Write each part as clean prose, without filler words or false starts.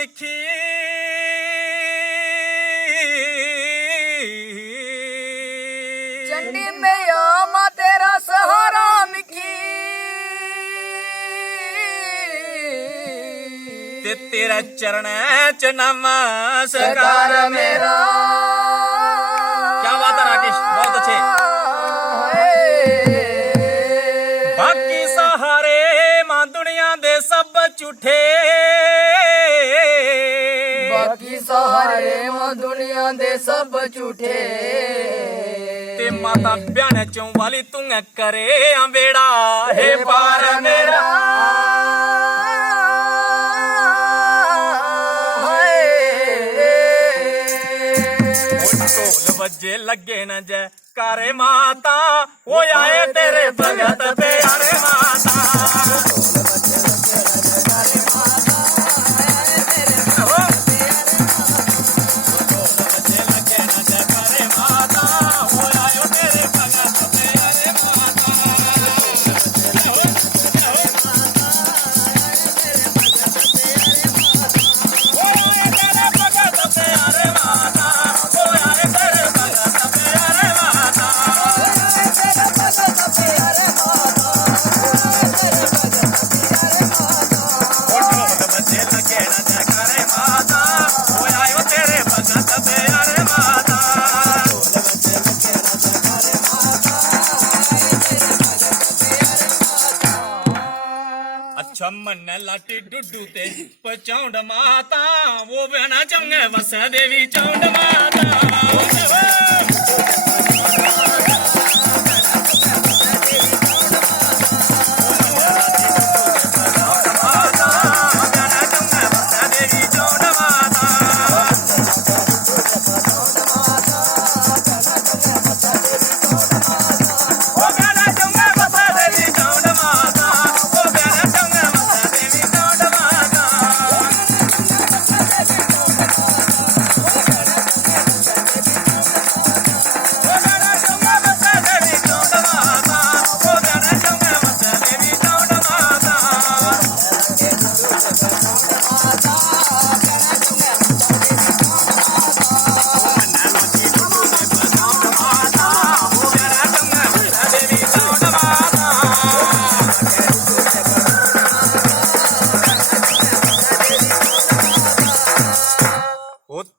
विखी चंडी में आमा तेरा सहारा मिखी ते तेरा चरण च नमस्कार मेरा। क्या बात है राकेश, बहुत अच्छे। बाकी सहारे मां दुनिया दे सब झूठे, बाकी सहारे मां दुनिया दे सब झूठे। ते माता ब्याने चों वाली तू करे बेड़ा हे पार मेरा। ढोल बजे लगे न जय कारे माता, वो आए तेरे भगत प्यारे माता। मन लाटी डुडू ते पचौंड माता, वो बना चंगे बस देवी चौंड माता।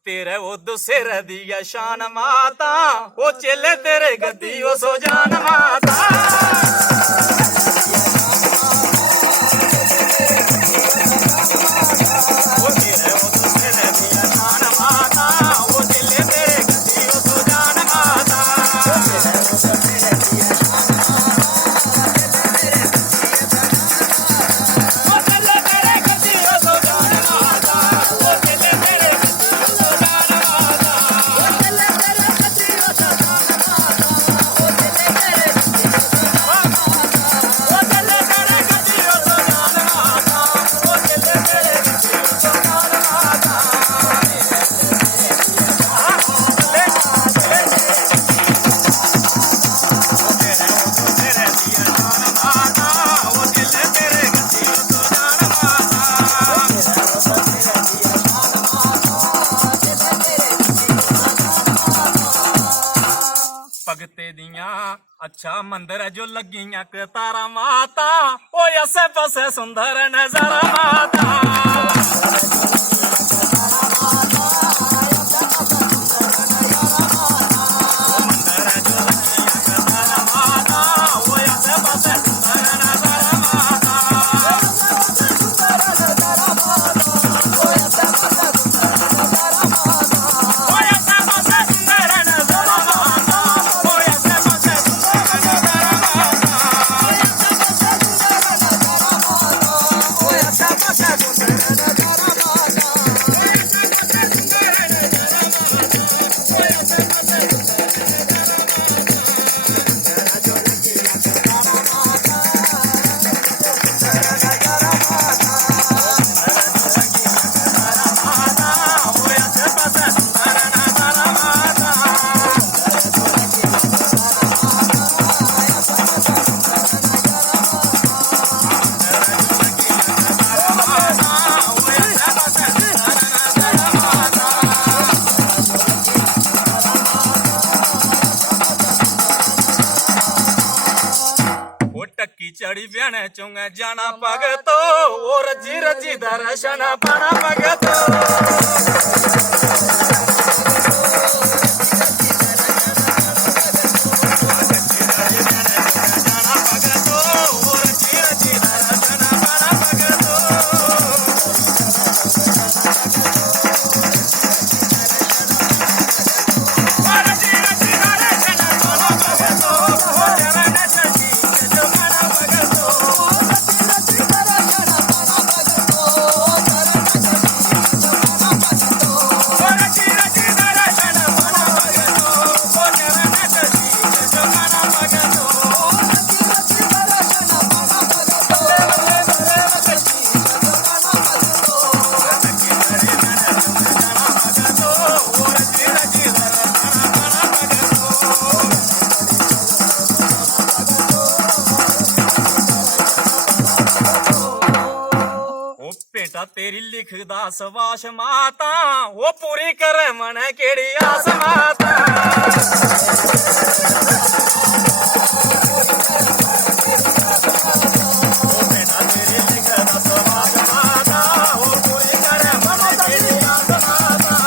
तेरे वो दुसेर दिया शान माता, वो चले तेरे गद्दी वो सो जान माता। वो तेरे वो दुसेर दिया शान माता, वो चले तेरे गद्दी वो सो जान माता। भगते दिया अच्छा मंदिर जो लगियां कतारा माता, ओ आसे पासे सुंदर नजारा माता। ब्याने चुंगे जाना भगतो ओ रजी रजी दर्शन पाना भगतो ਭੇਟਾ ਤੇਰੀ ਲਿਖਦਾ ਸਵਾਸ ਮਾਤਾ ਉਹ ਪੂਰੀ ਕਰੇ ਮਨ ਕਿਹੜੀ ਆਸ ਮਾਤਾ ਉਹ ਭੇਟਾ ਤੇਰੀ ਲਿਖਦਾ ਸਵਾਸ ਮਾਤਾ ਉਹ ਪੂਰੀ ਕਰੇ ਮਨ ਕਿਹੜੀ ਆਸ ਮਾਤਾ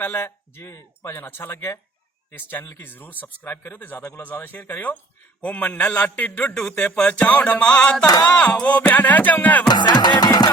पहले जी भजन अच्छा लगे तो इस चैनल की जरूर सब्सक्राइब करियो तो ज्यादा को ज्यादा शेयर करियो हो मन लाटी डुडू ते पचाउंड माता वो ब्याने जंगे वसे देवी